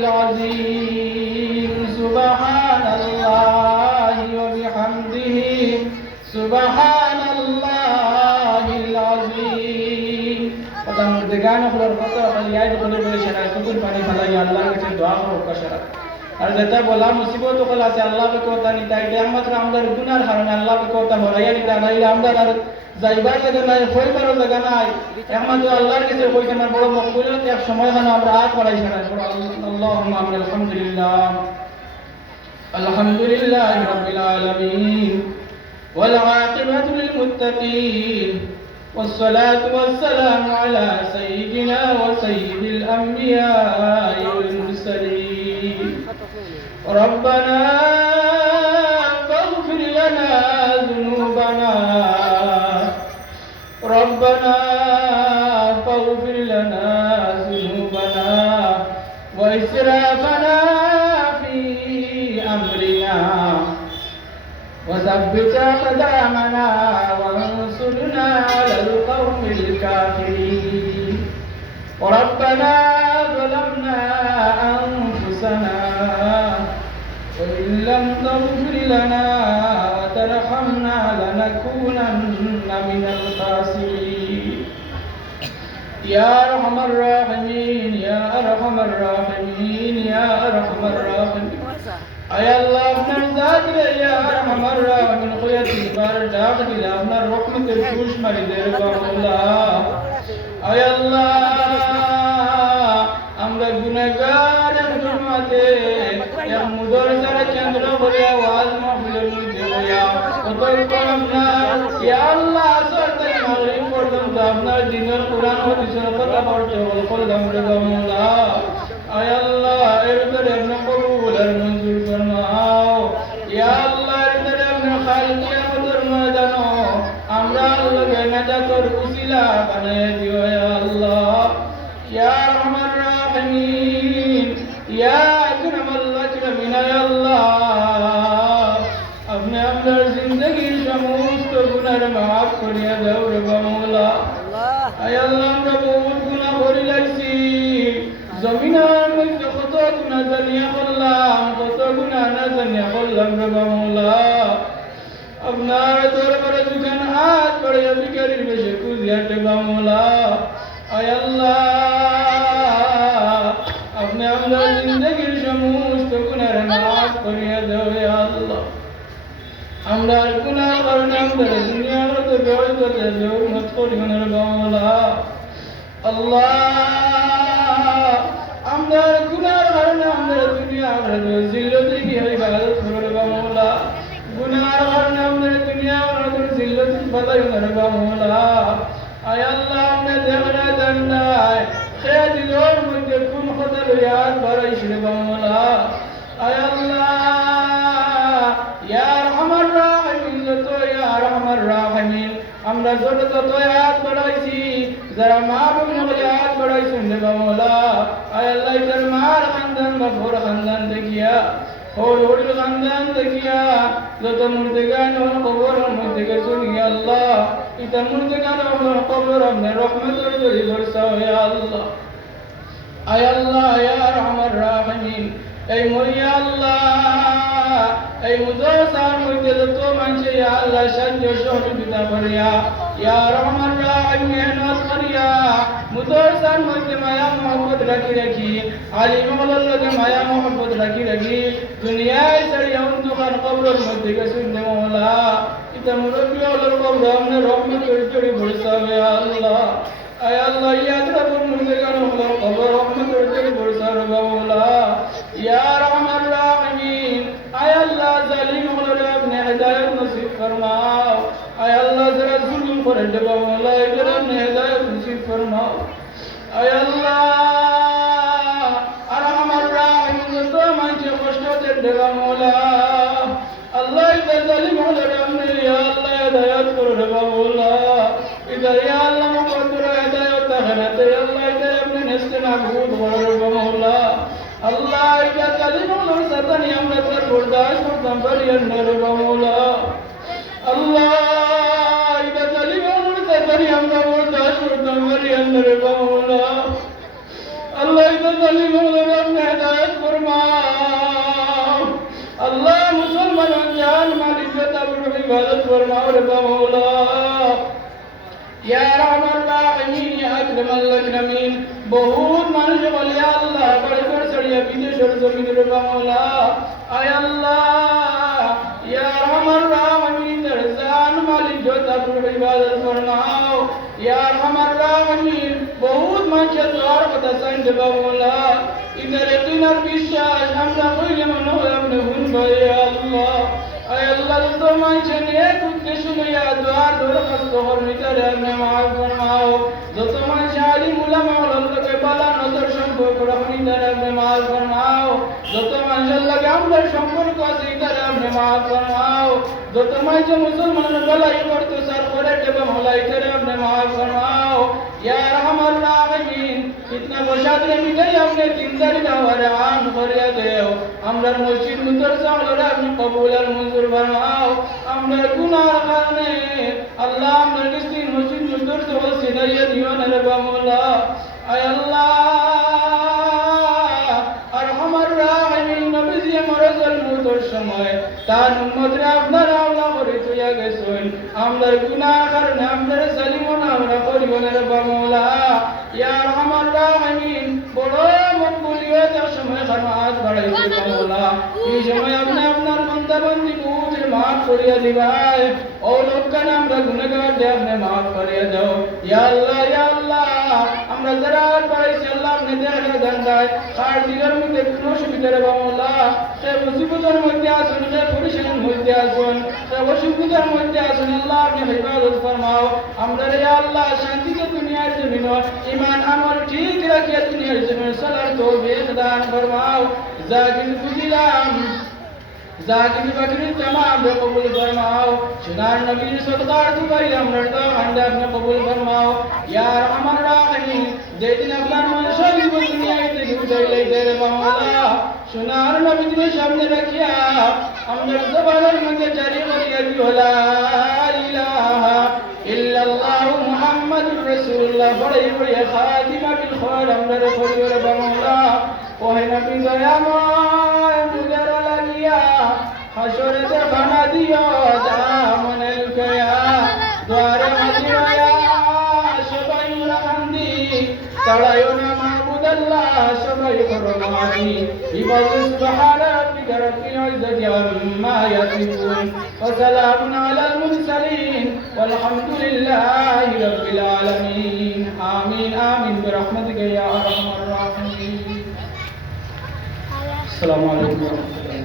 العظيم سبحان الله وبحمده سبحان الله العظيم কথা মধ্যে গান হলোর কত খালি আইড বলে বলে সেটা কুকুর পানি ফেলাই আল্লাহর কাছে দোয়া করো কষারা আর যেটা বলা মুসিবত কল আছে আল্লাহ কে কথা নিতা এটা একমাত্র আমাদের গুনার কারণে আল্লাহ কে কথা হরাইয়া নিতা নাইলে আমরা আর যাইবার জায়গা নাই হইবারও জায়গা নাই একমাত্র আল্লাহর কাছে হইতে না বড় মকবুলত এক সময় খানে আমরা আর করাই সেটা আল্লাহ আমরা আলহামদুলিল্লাহ الحمد لله رب العالمين والعاقبة للمتقين والصلاة والسلام على سيدنا وسيد الأنبياء والمرسلين ربنا لنا ذنوبنا وإسرافنا في أمرنا. وثبت أقدامنا وانصرنا على القوم الكافرين. ربنا ظلمنا أنفسنا وإن لم تغفر لنا وترحمنا لنكونن من الخاسرين يا أرحم الراحمين يا أرحم الراحمين يا أرحم الراحمين আয় আল্লাহ আপনার জাতিরে ইয়া আরহামার রাহিমিন খয়াতি বার ডাক দিলে আপনার রহমতের জুস মারি দে রে আল্লাহ আয় আল্লাহ আমরা গুনাহগার একজন মাঝে এক মুদর যারা চন্দ্র বলে আওয়াজ মাহফিলের মধ্যে হইয়া কত করম না ইয়া আল্লাহ আপনার কোরআন কথা পড়তে করে রে আল্লাহ আয় আল্লাহ, এর ভিতরে আপনি কবুল মঞ্জুর ফরমাও। ইয়া আল্লাহ, এর আমরা তোর উসিলা দিও। গুনাহ মাফ করিয়া দাও রে আয় আল্লাহ আমরা বহুত গুনাহ করি লাগছি জমিনের মধ্যে কত গুণা জানিয়া করলাম কত গুণা না জানিয়া করলাম রে মাওলা আপনার দরবারে দুখান হাত পড়ে ভিকারির বেশে কুজিয়াতে মাওলা আয় আল্লাহ আপনি আপনার জিন্দগির সমস্ত গুণার মাফ করিয়া ইয়া আল্লাহ। আমরা আর গুনার কারণে আমরা দুনিয়ার তো বেড়ে করতে দেও মত করিও না রে মাওলা আল্লাহ আমরা গুনার কারণে আমরা দুনিয়া আমরা জিল্লতে কি হই ইবাদত করে আমরা দুনিয়া আমরা জিল্লতে বাদাই করে মাওলা আয় আল্লাহ, আমরা দিলোর মধ্যে কোন কথা রে মাওলা আয় আল্লাহ ইয়া রহমান রাহিমিন যত ইয়া রহমান রাহিমিন আমরা যত যত হাত বাড়াইছি। যারা মা বোন হলে হাত বাড়াইছেন রে মাওলা আয় আল্লাহ তার মার খানদান বা ভোর খানদান দেখিয়া ওর ওর খানদান দেখিয়া, যত মূর্তি গান কবর মধ্যে গেছো ইয়া আল্লাহ ইতা মূর্তি গান কবর আপনি রহমতের জড়ি ধরছা ইয়া আল্লাহ। আয় আল্লাহ ইয়া রহমান রাহিমিন এই এই মুদরসার মধ্যে যত মানুষ ইয়া আল্লাহ সাহায্য সহযোগিতা করিয়া ইয়া রহমান রাহিম মেহনত করিয়া মুদরসার মধ্যে মায়া মোহাম্মদ রাখি রাখি, আলী মহল্লাকে মায়া মোহাম্মদ রাখি রাখি, দুনিয়ায় সারি অন্ধকার কবরের মধ্যে গেছেন মৌলা ইতা মুরব্বী হলোর কবর আপনার রহমত করে চড়ি বলছে আল্লাহ। আয় আল্লাহ ইয়াদ রাবুল মুরগান হলোর কবর রহমত করে চড়ি বলছে মৌলা ইয়া রহমান রাহিমিন আয় আল্লাহ জালিম হলোর আপনি হেদায়ত নসিব ফরমাও আয় আল্লাহ, যারা জুলুম করে দেব এদের আপনি হেদায়ত নসিব ফরমাও আয় আল্লাহ। আর আমার রাহিম যত মানুষ কষ্ট দেব মৌলা। আল্লাহ ইদা জালিম হলোর আপনি ইয়া আল্লাহ হেদায়ত করে দেব মৌলা। ইদা ইয়া আল্লাহ মুকদ্দর হেদায়ত তাহরাতে আল্লাহ ইদা আপনি নেস্তে না ভূত বড় মৌলা। আল্লাহ ইদা জালিম হলোর সাতানি, আমরা তার বরদাস্ত করতাম পারি আল্লাহ পারি আন্নার মৌলা। আল্লাহ মুসলমান জান মালিক ইবাদত ফরমাও রে মাওলা ইয়া রহমান রাহিম ইয়া আকরামাল বিদেশের জমিনে রে আয় আল্লাহ, ইয়া মালিক জোতা পুর ইবাদত ফরমাও ইয়া রহমান রাহিম বহুত মানুষ তোর কথা শুনতে মাওলা ইদার দিনার বিশ্বাস আমরা হইলে মনে হয় আপনি হুন ভাই আল্লাহ। আয় আল্লাহ তো মানছে এক উদ্দেশ্য লইয়া দোয়া দরখাস্ত হরমিতারে আপনি মাফ ফরমাও যত সম্পর্ক রাখনি তারে আপনি মাফ ফরমাও যত মানুষের লাগে আমরা সম্পর্ক আছে তারে আপনি মাফ ফরমাও যত মানুষ মুসলমানের বলাই করতো স্যার করে দেবে মলাই তারে আপনি মাফ ফরমাও ইয়া রহমান রাহিমিন ইতনা বসাদ রে মিলাই আপনি তিন তারিখ আমার আন করিয়া দেও আমরা মসজিদ মুদর সামনে আপনি কবুল আর মঞ্জুর ফরমাও আমরা গুনার কারণে আল্লাহ আমরা কিস্তি মসজিদ মুদর তো সিনাইয়া দিও না রে বামুলা আয় আল্লাহ সময় তার উম্মতরে আপনারা আল্লাহ করে তুইয়া গেছেন। আমরা গুনার কারণে আমরা সালিমন আমরা করিব না রে বামুলা। ইয়া রহমান রাহিমিন বড় মকবুলিয়তের সময় খানাত বাড়াইতে বামুলা এই সময় আপনি আপনার বন্দাবন্দি বুঝে মাফ করিয়া দিবাই। ও আমরা গুণগার দে আপনি মাফ করিয়া দাও। ইয়া আল্লাহ ইয়া আল্লাহ আমরা যারা পাইছি আল্লাহ আপনি দেখা দেন আর দিলের মধ্যে কোনো অসুবিধা রে বামুলা সে মুসিবতের মধ্যে আসুন সে পরিশানের মধ্যে আসুন সে অসুবিধার মধ্যে আসুন আল্লাহ আপনি হেফাজত ফরমাও আমরা রে আল্লাহ শান্তিতে দুনিয়ার জমিন ইমান আমল ঠিক রাখিয়া দুনিয়ার জমিন চলার তৌফিক দান ফরমাও যা কিছু বুঝিলাম যা কিছু বাকির तमाम কবুল ফরমাও সুনার নবীর সদকার দুবাই আমরা তো আন্ডা আপনি কবুল ফরমাও ইয়া রহমান রাহিম যেদিন আপনার মনসা জীবন দুনিয়ায় থেকে উঠাই লাইতে রে বাংলা সুনার নবীর সামনে রাখিয়া আমরা জবানের মধ্যে জারি করিয়া দিও, লা ইলাহা ইল্লাল্লাহ মুহাম্মাদুর রাসূলুল্লাহ। বড়াই বড়াই খাদিমা বিল খয়র আমরা রে করিও রে বাংলা ওহে নবী দয়াময়। عليه على سبحان ربك رب العزة عما يصفون وسلام على المرسلين والحمد لله رب العالمين. آمين آمين. برحمتك يا أرحم الراحمين. السلام عليكم ورحمة الله.